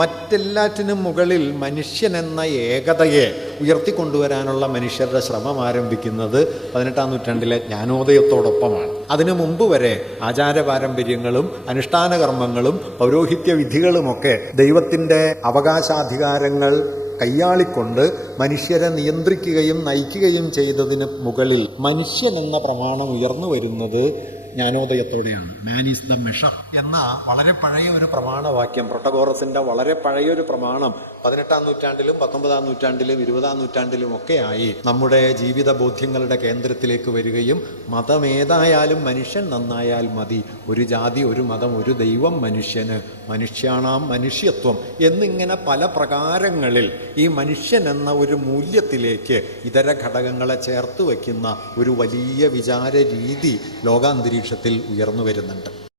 മറ്റെല്ലാറ്റിനും മുകളിൽ മനുഷ്യനെന്ന ഏകതയെ ഉയർത്തിക്കൊണ്ടുവരാനുള്ള മനുഷ്യരുടെ ശ്രമം ആരംഭിക്കുന്നത് 18-ാം നൂറ്റാണ്ടിലെ ജ്ഞാനോദയത്തോടൊപ്പമാണ്. അതിനു മുമ്പ് വരെ ആചാരപാരമ്പര്യങ്ങളും അനുഷ്ഠാന കർമ്മങ്ങളും പൗരോഹിത്യ വിധികളുമൊക്കെ ദൈവത്തിൻ്റെ അവകാശാധികാരങ്ങൾ കയ്യാളിക്കൊണ്ട് മനുഷ്യരെ നിയന്ത്രിക്കുകയും നയിക്കുകയും ചെയ്തതിന് മുകളിൽ മനുഷ്യൻ എന്ന പ്രമാണം ഉയർന്നു വരുന്നത് ജ്ഞാനോദയത്തോടെയാണ്. മാൻ ഈസ് ദ മെഷർ എന്ന വളരെ പഴയ ഒരു പ്രമാണവാക്യം, പ്രൊട്ടഗോറസിൻ്റെ വളരെ പഴയൊരു പ്രമാണം 18-ാം നൂറ്റാണ്ടിലും 19-ാം നൂറ്റാണ്ടിലും 20-ാം നൂറ്റാണ്ടിലും ഒക്കെയായി നമ്മുടെ ജീവിത ബോധ്യങ്ങളുടെ കേന്ദ്രത്തിലേക്ക് വരികയും മതമേതായാലും മനുഷ്യൻ നന്നായാൽ മതി, ഒരു ജാതി, ഒരു മതം, ഒരു ദൈവം മനുഷ്യന്, മനുഷ്യാണാം മനുഷ്യത്വം എന്നിങ്ങനെ പല പ്രകാരങ്ങളിൽ ഈ മനുഷ്യൻ എന്ന ഒരു മൂല്യത്തിലേക്ക് ഇതര ഘടകങ്ങളെ ചേർത്ത് വയ്ക്കുന്ന ഒരു വലിയ വിചാര രീതി ലോകാന്തരീക്ഷത്തിൽ ഉയർന്നു വരുന്നുണ്ട്.